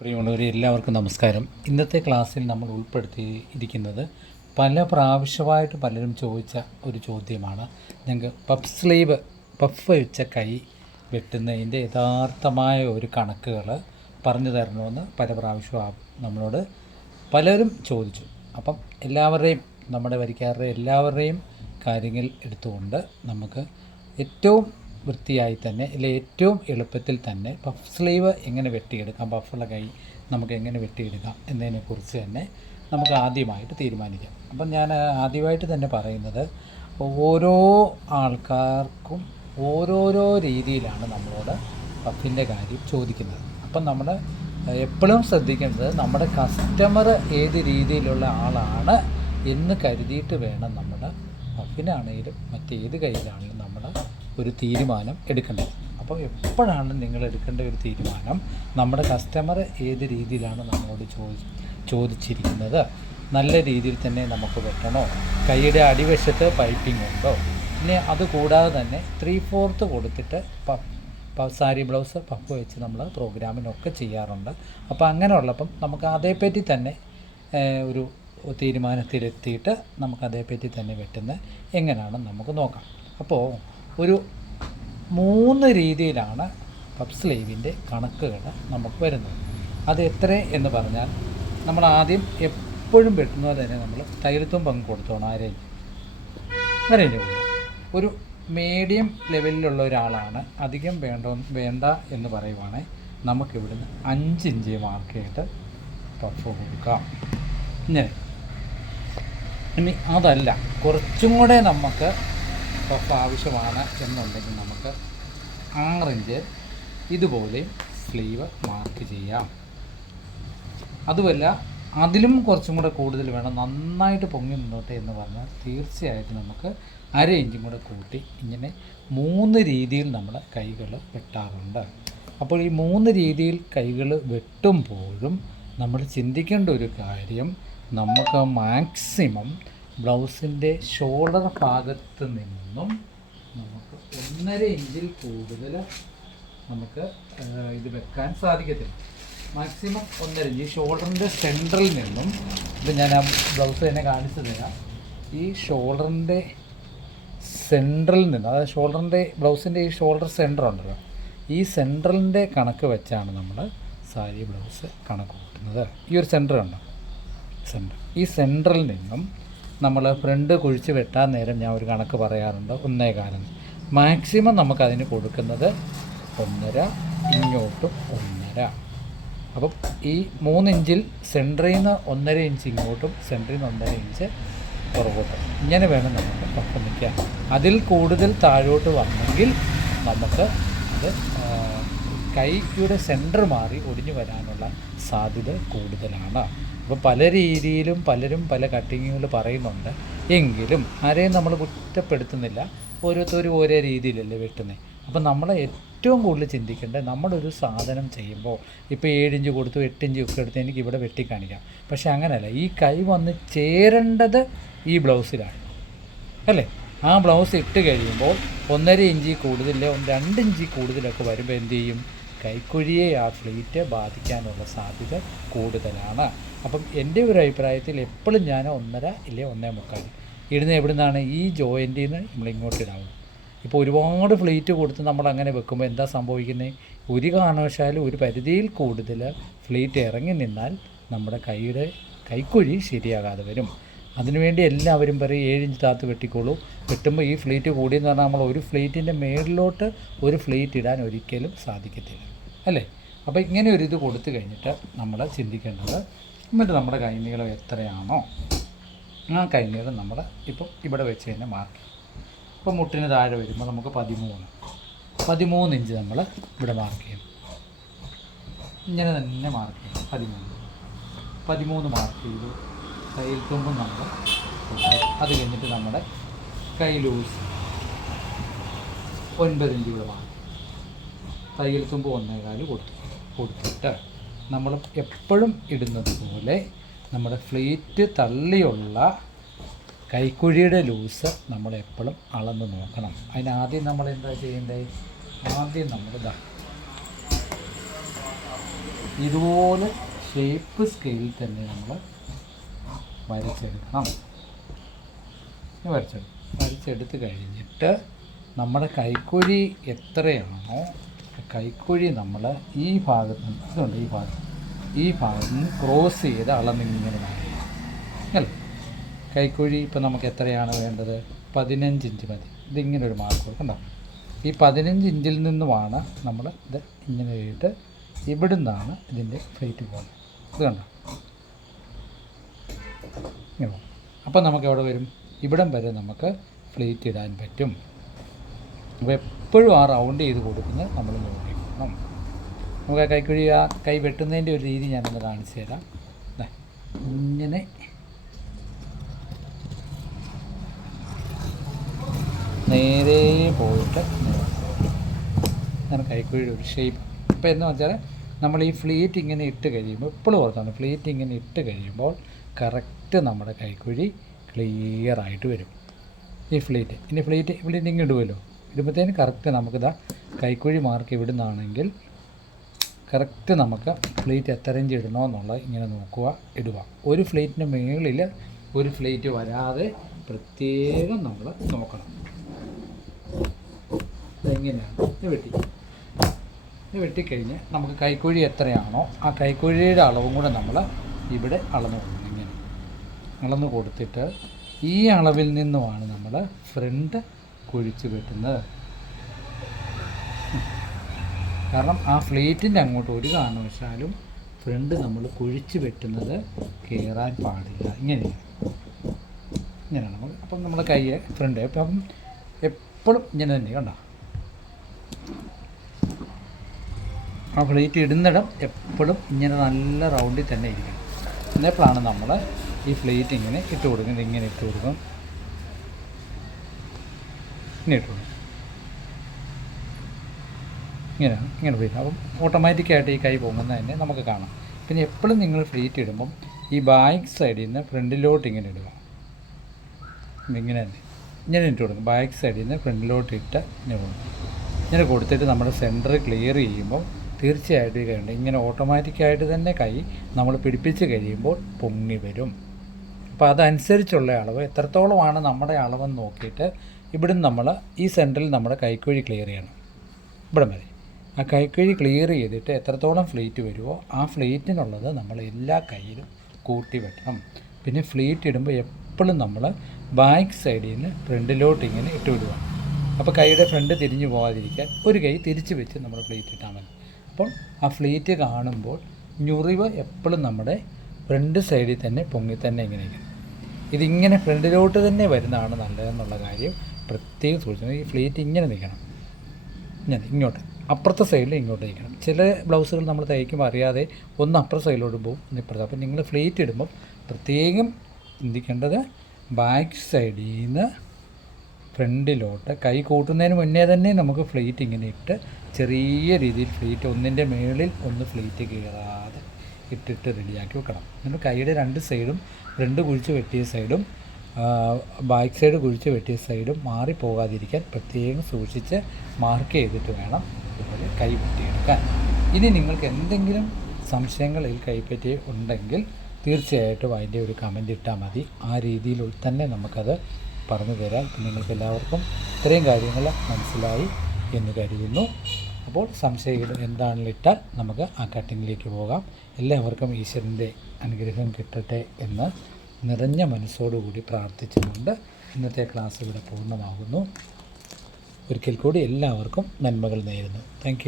പ്രിയമുള്ളവരെ എല്ലാവർക്കും നമസ്കാരം. ഇന്നത്തെ ക്ലാസ്സിൽ നമ്മൾ ഉൾപ്പെടുത്തിയിരിക്കുന്നത് പല പ്രാവശ്യമായിട്ട് പലരും ചോദിച്ച ഒരു ചോദ്യമാണ്. ഞങ്ങൾക്ക് പഫ് വെച്ച കൈ വെട്ടുന്നതിൻ്റെ യഥാർത്ഥമായ ഒരു കണക്കുകൾ പറഞ്ഞു തരണമെന്ന് പല പ്രാവശ്യവും നമ്മളോട് പലരും ചോദിച്ചു. അപ്പം എല്ലാവരുടെയും നമ്മുടെ വരിക്കാരുടെ എല്ലാവരുടെയും കാര്യങ്ങൾ എടുത്തുകൊണ്ട് നമുക്ക് ഏറ്റവും വൃത്തിയായി തന്നെ ഏറ്റവും എളുപ്പത്തിൽ തന്നെ പഫ് സ്ലീവ് എങ്ങനെ വെട്ടിയെടുക്കാം, പഫുള്ള കൈ നമുക്ക് എങ്ങനെ വെട്ടിയെടുക്കാം എന്നതിനെക്കുറിച്ച് തന്നെ നമുക്ക് ആദ്യമായിട്ട് തീരുമാനിക്കാം. അപ്പം ഞാൻ ആദ്യമായിട്ട് തന്നെ പറയുന്നത്, ഓരോ ആൾക്കാർക്കും ഓരോരോ രീതിയിലാണ് നമ്മളോട് പഫിൻ്റെ കാര്യം ചോദിക്കുന്നത്. അപ്പം നമ്മൾ എപ്പോഴും ശ്രദ്ധിക്കേണ്ടത് നമ്മുടെ കസ്റ്റമർ ഏത് രീതിയിലുള്ള ആളാണ് എന്ന് കരുതിയിട്ട് വേണം നമ്മുടെ പഫിനാണെങ്കിലും മറ്റേത് കയ്യിലാണെങ്കിലും നമ്മൾ ഒരു തീരുമാനം എടുക്കേണ്ടത്. അപ്പോൾ എപ്പോഴാണ് നിങ്ങൾ എടുക്കേണ്ട ഒരു തീരുമാനം, നമ്മുടെ കസ്റ്റമർ ഏത് രീതിയിലാണ് നമ്മളോട് ചോദിച്ചിരിക്കുന്നത്, നല്ല രീതിയിൽ തന്നെ നമുക്ക് വെട്ടണോ, കൈയുടെ അടിവശത്ത് പൈപ്പിംഗ് ഉണ്ടോ, പിന്നെ അതുകൂടാതെ തന്നെ 3/4 കൊടുത്തിട്ട് സാരി ബ്ലൗസ് പഫ് വെച്ച് നമ്മൾ പ്രോഗ്രാമിനൊക്കെ ചെയ്യാറുണ്ട്. അപ്പോൾ അങ്ങനെയുള്ളപ്പം നമുക്ക് അതേപ്പറ്റി തന്നെ ഒരു തീരുമാനത്തിലെത്തിയിട്ട് നമുക്ക് അതേപ്പറ്റി തന്നെ വെട്ടുന്നത് എങ്ങനെയാണെന്ന് നമുക്ക് നോക്കാം. അപ്പോൾ ഒരു 3 രീതിയിലാണ് പഫ് സ്ലീവിൻ്റെ കണക്കുകൾ നമുക്ക് വരുന്നത്. അത് എത്ര എന്ന് പറഞ്ഞാൽ, നമ്മൾ ആദ്യം എപ്പോഴും വെട്ടുന്നത് തന്നെ നമ്മൾ തയ്യൽത്തും പങ്ക് കൊടുത്തോണം. അരയിഞ്ച് കൊടുക്കണം. ഒരു മീഡിയം ലെവലിലുള്ള ഒരാളാണ്, അധികം വേണ്ട എന്ന് പറയുവാണെങ്കിൽ നമുക്കിവിടുന്ന് 5 ഇഞ്ച് മാർക്ക് ചെയ്തിട്ട് പഫ് കൊടുക്കാം. ഇനി അതല്ല, കുറച്ചും കൂടെ നമുക്ക് പഫ് ആവശ്യമാണ് എന്നുണ്ടെങ്കിൽ നമുക്ക് 6 ഇഞ്ച് ഇതുപോലെ സ്ലീവ് മാർക്ക് ചെയ്യാം. അതുമല്ല, അതിലും കുറച്ചും കൂടെ കൂടുതൽ വേണം, നന്നായിട്ട് പൊങ്ങി നിന്നോട്ടെ എന്ന് പറഞ്ഞാൽ തീർച്ചയായിട്ടും നമുക്ക് 1/2 ഇഞ്ചും കൂടെ കൂട്ടി ഇങ്ങനെ 3 രീതിയിൽ നമ്മൾ കൈകൾ വെട്ടാറുണ്ട്. അപ്പോൾ ഈ 3 രീതിയിൽ കൈകൾ വെട്ടുമ്പോഴും നമ്മൾ ചിന്തിക്കേണ്ട ഒരു കാര്യം, നമുക്ക് മാക്സിമം ബ്ലൗസിൻ്റെ ഷോൾഡർ ഭാഗത്ത് നിന്നും നമുക്ക് 1.5 ഇഞ്ചിൽ കൂടുതൽ നമുക്ക് ഇത് വെക്കാൻ സാധിക്കത്തില്ല. മാക്സിമം 1.5 ഇഞ്ച് ഷോൾഡറിൻ്റെ സെൻറ്ററിൽ നിന്നും, ഇത് ഞാൻ ആ ബ്ലൗസ് തന്നെ കാണിച്ചു തരാം. ഈ ഷോൾഡറിൻ്റെ സെൻറ്ററിൽ നിന്ന്, അതായത് ഷോൾഡറിൻ്റെ ബ്ലൗസിൻ്റെ ഈ ഷോൾഡർ സെൻറ്റർ ഉണ്ടല്ലോ, ഈ സെൻട്രലിൻ്റെ കണക്ക് വെച്ചാണ് നമ്മൾ സാരി ബ്ലൗസ് കണക്ക് കൂട്ടുന്നത്. ഈ ഒരു സെൻറ്റർ ഉണ്ടോ, ഈ സെൻറ്ററിൽ നിന്നും നമ്മൾ ഫ്രണ്ട് കുഴിച്ച് വെട്ടാൻ നേരം ഞാൻ ഒരു കണക്ക് പറയാറുണ്ട്, 1.25. മാക്സിമം നമുക്കതിന് കൊടുക്കുന്നത് 1.5, ഇങ്ങോട്ടും 1.5. അപ്പം ഈ 3 ഇഞ്ചിൽ സെൻറ്ററിൽ നിന്ന് 1.5 ഇഞ്ച് ഇങ്ങോട്ടും, സെൻറ്ററിൽ നിന്ന് 1.5 ഇഞ്ച് പുറകോട്ടും, ഇങ്ങനെ വേണം നമുക്ക് പഫ് നിൽക്കാൻ. അതിൽ കൂടുതൽ താഴോട്ട് വന്നെങ്കിൽ നമുക്ക് അത് കൈയുടെ സെൻറ്റർ മാറി ഒടിഞ്ഞു വരാനുള്ള സാധ്യത കൂടുതലാണ്. അപ്പോൾ പല രീതിയിലും പലരും പല കട്ടിങ്ങുകൾ പറയുന്നുണ്ട്, എങ്കിലും ആരെയും നമ്മൾ കുറ്റപ്പെടുത്തുന്നില്ല. ഓരോരുത്തരും ഓരോ രീതിയിലല്ലേ വെട്ടുന്നത്. അപ്പം നമ്മൾ ഏറ്റവും കൂടുതൽ ചിന്തിക്കേണ്ടത്, നമ്മളൊരു സാധനം ചെയ്യുമ്പോൾ ഇപ്പോൾ 7 ഇഞ്ച് കൊടുത്തു 8 ഇഞ്ച് ഒക്കെ എടുത്ത് എനിക്ക് ഇവിടെ വെട്ടിക്കാണിക്കാം. പക്ഷേ അങ്ങനെയല്ല, ഈ കൈ വന്ന് ചേരേണ്ടത് ഈ ബ്ലൗസിലാണ് അല്ലേ. ആ ബ്ലൗസ് ഇട്ട് കഴിയുമ്പോൾ 1.5 ഇഞ്ച് കൂടുതൽ 2 ഇഞ്ച് കൂടുതലൊക്കെ വരുമ്പോൾ എന്ത് ചെയ്യും, കൈക്കുഴിയെ ആ ഫ്ലീറ്റ് ബാധിക്കാനുള്ള സാധ്യത കൂടുതലാണ്. അപ്പം എൻ്റെ ഒരു അഭിപ്രായത്തിൽ എപ്പോഴും ഞാൻ 1.5 ഇല്ലേ 1.25 ഇടുന്ന എവിടെ നിന്നാണ്, ഈ ജോയിൻറ്റിൽ നിന്ന് നമ്മളിങ്ങോട്ട് ഇടാവും. ഇപ്പോൾ ഒരുപാട് ഫ്ലീറ്റ് കൊടുത്ത് നമ്മൾ അങ്ങനെ വെക്കുമ്പോൾ എന്താ സംഭവിക്കുന്നത്, ഒരു കാരണവശാലും ഒരു പരിധിയിൽ കൂടുതൽ ഫ്ലീറ്റ് ഇറങ്ങി നിന്നാൽ നമ്മുടെ കൈക്കുഴി ശരിയാകാതെ വരും. അതിനുവേണ്ടി എല്ലാവരും പറയും 7 ഇഞ്ച് താത്ത് വെട്ടിക്കോളൂ. വെട്ടുമ്പോൾ ഈ ഫ്ലീറ്റ് കൂടിയെന്ന് പറഞ്ഞാൽ നമ്മൾ ഒരു ഫ്ലീറ്റിൻ്റെ മേളിലോട്ട് ഒരു ഫ്ലീറ്റ് ഇടാൻ ഒരിക്കലും സാധിക്കത്തില്ല അല്ലേ. അപ്പോൾ ഇങ്ങനെ ഒരു ഇത് കൊടുത്തു കഴിഞ്ഞിട്ട് നമ്മൾ ചിന്തിക്കേണ്ടത്, എന്നിട്ട് നമ്മുടെ കൈനീളം എത്രയാണോ ആ കൈനീളം നമ്മൾ ഇപ്പോൾ ഇവിടെ വെച്ച് തന്നെ മാർക്ക് ചെയ്യും. ഇപ്പോൾ മുട്ടിന് താഴെ വരുമ്പോൾ നമുക്ക് 13 ഇഞ്ച് നമ്മൾ ഇവിടെ മാർക്ക് ചെയ്യും. ഇങ്ങനെ തന്നെ മാർക്ക് ചെയ്യും. 13 മാർക്ക് ചെയ്തു. കയ്യിൽ തുമ്പും നമ്മൾ അത് കഴിഞ്ഞിട്ട് നമ്മുടെ കൈ ലൂസ് 9 ഇഞ്ച് ഇവിടെ മാർക്ക്, തയ്യൽ തുമ്പ് 1.25 കൊടുത്തിട്ട് നമ്മൾ എപ്പോഴും ഇടുന്നത് പോലെ നമ്മുടെ ഫ്ലീറ്റ് തള്ളിയുള്ള കൈക്കുഴിയുടെ ലൂസ് നമ്മൾ എപ്പോഴും അളന്ന് നോക്കണം. അതിനാദ്യം നമ്മൾ എന്താ ചെയ്യേണ്ടത്, ആദ്യം നമ്മൾ ഇതുപോലെ ഷേപ്പ് സ്കെയിലിൽ തന്നെ നമ്മൾ വരച്ചെടുക്കണം. വരച്ചെടുത്ത് കഴിഞ്ഞിട്ട് നമ്മുടെ കൈക്കുഴി എത്രയാണോ കൈക്കുഴി നമ്മൾ ഈ ഭാഗത്ത് നിന്ന് ഇതുണ്ട്, ഈ ഭാഗത്ത് നിന്ന് ക്രോസ് ചെയ്ത് അളന്നിങ്ങനെ വരയ്ക്കണം അല്ലേ. കൈക്കുഴി ഇപ്പോൾ നമുക്ക് എത്രയാണ് വേണ്ടത്? 15 ഇഞ്ച് മതി. ഇതിങ്ങനെ ഒരു മാർക്ക് കൊടുക്കണ്ടോ. ഈ 15 ഇഞ്ചിൽ നിന്നുമാണ് നമ്മൾ ഇത് ഇങ്ങനെ എഴുതിയിട്ട് ഇവിടെ നിന്നാണ് ഇതിൻ്റെ ഫ്ലീറ്റ് പോകുന്നത്. ഇത് കണ്ടോ, ഇങ്ങനെ. അപ്പം നമുക്ക് എവിടെ വരും? ഇവിടം വരെ നമുക്ക് ഫ്ലീറ്റ് ഇടാൻ പറ്റും. അപ്പോൾ എപ്പോഴും ആ റൗണ്ട് ചെയ്ത് കൊടുക്കുന്നത് നമ്മൾ നോക്കിക്കണം. നമുക്ക് ആ കൈക്കുഴി ആ കൈ വെട്ടുന്നതിൻ്റെ ഒരു രീതി ഞാനൊന്ന് കാണിച്ചു തരാം. ഇങ്ങനെ നേരെ പോയിട്ട് അങ്ങനെ കൈക്കുഴിയുടെ ഒരു ഷേപ്പ്. ഇപ്പോൾ എന്ന് വെച്ചാൽ നമ്മൾ ഈ ഫ്ലീറ്റ് ഇങ്ങനെ ഇട്ട് കഴിയുമ്പോൾ, എപ്പോഴും ഓർത്താണ്, ഫ്ലീറ്റ് ഇങ്ങനെ ഇട്ട് കഴിയുമ്പോൾ കറക്റ്റ് നമ്മുടെ കൈക്കുഴി ക്ലിയറായിട്ട് വരും. ഈ ഫ്ലീറ്റ് ഇങ്ങനെ ഇടുമല്ലോ, ഇടുമ്പോഴത്തേന് കറക്റ്റ് നമുക്കിതാ കൈക്കുഴി മാർക്ക് ഇവിടുന്നാണെങ്കിൽ കറക്റ്റ് നമുക്ക് ഫ്ലീറ്റ് എത്ര ഇഞ്ച് ഇടണോ എന്നുള്ളത് ഇങ്ങനെ നോക്കുക, ഇടുക. ഒരു ഫ്ലീറ്റിന് മുകളിൽ ഒരു ഫ്ലീറ്റ് വരാതെ പ്രത്യേകം നമ്മൾ നോക്കണം. ഇതെങ്ങനെയാണ് ഇത് വെട്ടിക്കഴിഞ്ഞ് നമുക്ക് കൈക്കുഴി എത്രയാണോ ആ കൈക്കുഴിയുടെ അളവും കൂടെ നമ്മൾ ഇവിടെ അളന്ന് കൊടുക്കണം. ഇങ്ങനെ അളന്ന് കൊടുത്തിട്ട് ഈ അളവിൽ നിന്നുമാണ് നമ്മൾ ഫ്രണ്ട് കുഴിച്ച് വെട്ടുന്നത്. കാരണം ആ ഫ്ലീറ്റിൻ്റെ അങ്ങോട്ട് ഒരു കാരണവശാലും ഫ്രണ്ട് നമ്മൾ കുഴിച്ച് വെട്ടുന്നത് കയറാൻ പാടില്ല. ഇങ്ങനെയാണ് നമ്മൾ. അപ്പം നമ്മുടെ കൈ ഫ്രണ്ട് അപ്പം എപ്പോഴും ഇങ്ങനെ തന്നെ കണ്ടോ, ആ ഫ്ലീറ്റ് ഇടുന്നിടം എപ്പോഴും ഇങ്ങനെ നല്ല റൗണ്ടിൽ തന്നെ ഇരിക്കണം. എന്നപ്പോഴാണ് നമ്മൾ ഈ ഫ്ലീറ്റ് ഇങ്ങനെ ഇട്ട് കൊടുക്കുന്നത്. ഇങ്ങനെ ഇട്ട് കൊടുക്കും, ഇങ്ങനെ ഇട്ട് കൊടുക്കും, ഇങ്ങനെ പോയി. അപ്പം ഓട്ടോമാറ്റിക്കായിട്ട് ഈ കൈ പോകുന്നത് തന്നെ നമുക്ക് കാണാം. പിന്നെ എപ്പോഴും നിങ്ങൾ ഫ്ലീറ്റ് ഇടുമ്പം ഈ ബാക്ക് സൈഡിൽ നിന്ന് ഫ്രണ്ടിലോട്ട് ഇങ്ങനെ ഇടുക. ഇങ്ങനെ ഇട്ട് കൊടുക്കും. ബാക്ക് സൈഡിൽ നിന്ന് ഫ്രണ്ടിലോട്ട് ഇട്ട് ഇങ്ങനെ കൊടുത്തിട്ട് നമ്മുടെ സെൻറ്റർ ക്ലിയർ ചെയ്യുമ്പോൾ തീർച്ചയായിട്ടും ഈ കൈയുണ്ട് ഇങ്ങനെ ഓട്ടോമാറ്റിക്കായിട്ട് തന്നെ കൈ നമ്മൾ പിടിപ്പിച്ച് കഴിയുമ്പോൾ പൊങ്ങി വരും. അപ്പോൾ അതനുസരിച്ചുള്ള അളവ് എത്രത്തോളമാണ് നമ്മുടെ അളവെന്ന് നോക്കിയിട്ട് ഇവിടുന്ന് നമ്മൾ ഈ സെൻറ്ററിൽ നമ്മുടെ കൈക്കുഴി ക്ലിയർ ചെയ്യണം. ഇവിടം വരെ ആ കൈക്കുഴി ക്ലിയർ ചെയ്തിട്ട് എത്രത്തോളം ഫ്ലീറ്റ് വരുമോ ആ ഫ്ലീറ്റിനുള്ളത് നമ്മൾ എല്ലാ കൈയിലും കൂട്ടി വെക്കണം. പിന്നെ ഫ്ലീറ്റ് ഇടുമ്പോൾ എപ്പോഴും നമ്മൾ ബാക്ക് സൈഡിൽ നിന്ന് ഫ്രണ്ടിലോട്ട് ഇങ്ങനെ ഇട്ട് വിടുക. അപ്പോൾ കൈയുടെ ഫ്രണ്ട് തിരിഞ്ഞു പോകാതിരിക്കാൻ ഒരു കൈ തിരിച്ച് വെച്ച് നമ്മൾ ഫ്ലീറ്റ് ഇട്ടാൽ മതി. അപ്പോൾ ആ ഫ്ലീറ്റ് കാണുമ്പോൾ ഞുറിവ് എപ്പോഴും നമ്മുടെ ഫ്രണ്ട് സൈഡിൽ തന്നെ പൊങ്ങി തന്നെ ഇങ്ങനെ ഇരിക്കണം. ഇതിങ്ങനെ ഫ്രണ്ടിലോട്ട് തന്നെ വരുന്നതാണ് നല്ലതെന്നുള്ള കാര്യം പ്രത്യേകം സൂക്ഷിക്കണം. ഈ ഫ്ലീറ്റ് ഇങ്ങനെ നിൽക്കണം, ഇങ്ങോട്ട് അപ്പുറത്തെ സൈഡിൽ ഇങ്ങോട്ട് നിൽക്കണം. ചില ബ്ലൗസുകൾ നമ്മൾ തയ്ക്കുമ്പോൾ അറിയാതെ ഒന്ന് അപ്പുറത്തെ സൈഡിലോട്ട് പോകും, ഒന്ന് ഇപ്പുറത്ത്. അപ്പോൾ നിങ്ങൾ ഫ്ലീറ്റ് ഇടുമ്പം പ്രത്യേകം ചിന്തിക്കേണ്ടത് ബാക്ക് സൈഡിൽ നിന്ന് ഫ്രണ്ടിലോട്ട് കൈ കൂട്ടുന്നതിന് മുന്നേ തന്നെ നമുക്ക് ഫ്ലീറ്റ് ഇങ്ങനെ ഇട്ട് ചെറിയ രീതിയിൽ ഫ്ലീറ്റ് ഒന്നിൻ്റെ മുകളിൽ ഒന്ന് ഫ്ലീറ്റ് കയറാതെ ഇട്ടിട്ട് റെഡിയാക്കി വെക്കണം. എന്നിട്ട് കൈയുടെ രണ്ട് സൈഡും ഫ്രണ്ട് കുഴിച്ച് വെട്ടിയ സൈഡും ബാക്ക് സൈഡ് കുഴിച്ച് വെട്ടിയ സൈഡും മാറിപ്പോകാതിരിക്കാൻ പ്രത്യേകം സൂക്ഷിച്ച് മാർക്ക് ചെയ്തിട്ട് വേണം ഇതുപോലെ കൈ വെട്ടിയെടുക്കാൻ. ഇനി നിങ്ങൾക്ക് എന്തെങ്കിലും സംശയങ്ങൾ ഇതിൽ കൈപ്പറ്റി ഉണ്ടെങ്കിൽ തീർച്ചയായിട്ടും അതിൻ്റെ ഒരു കമൻ്റ് ഇട്ടാൽ മതി. ആ രീതിയിൽ തന്നെ നമുക്കത് പറഞ്ഞു തരാം. നിങ്ങൾക്ക് എല്ലാവർക്കും ഇത്രയും കാര്യങ്ങൾ മനസ്സിലായി എന്ന് കരുതുന്നു. അപ്പോൾ സംശയങ്ങൾ എന്താണെങ്കിലും ഇട്ടാൽ നമുക്ക് ആ കട്ടിങ്ങിലേക്ക് പോകാം. എല്ലാവർക്കും ഈശ്വരൻ്റെ അനുഗ്രഹം കിട്ടട്ടെ എന്ന് നിറഞ്ഞ മനസ്സോടുകൂടി പ്രാർത്ഥിച്ചുകൊണ്ട് ഇന്നത്തെ ക്ലാസ് ഇവിടെ പൂർണ്ണമാകുന്നു. ഒരിക്കൽ കൂടി എല്ലാവർക്കും നന്മകൾ നേരുന്നു. താങ്ക്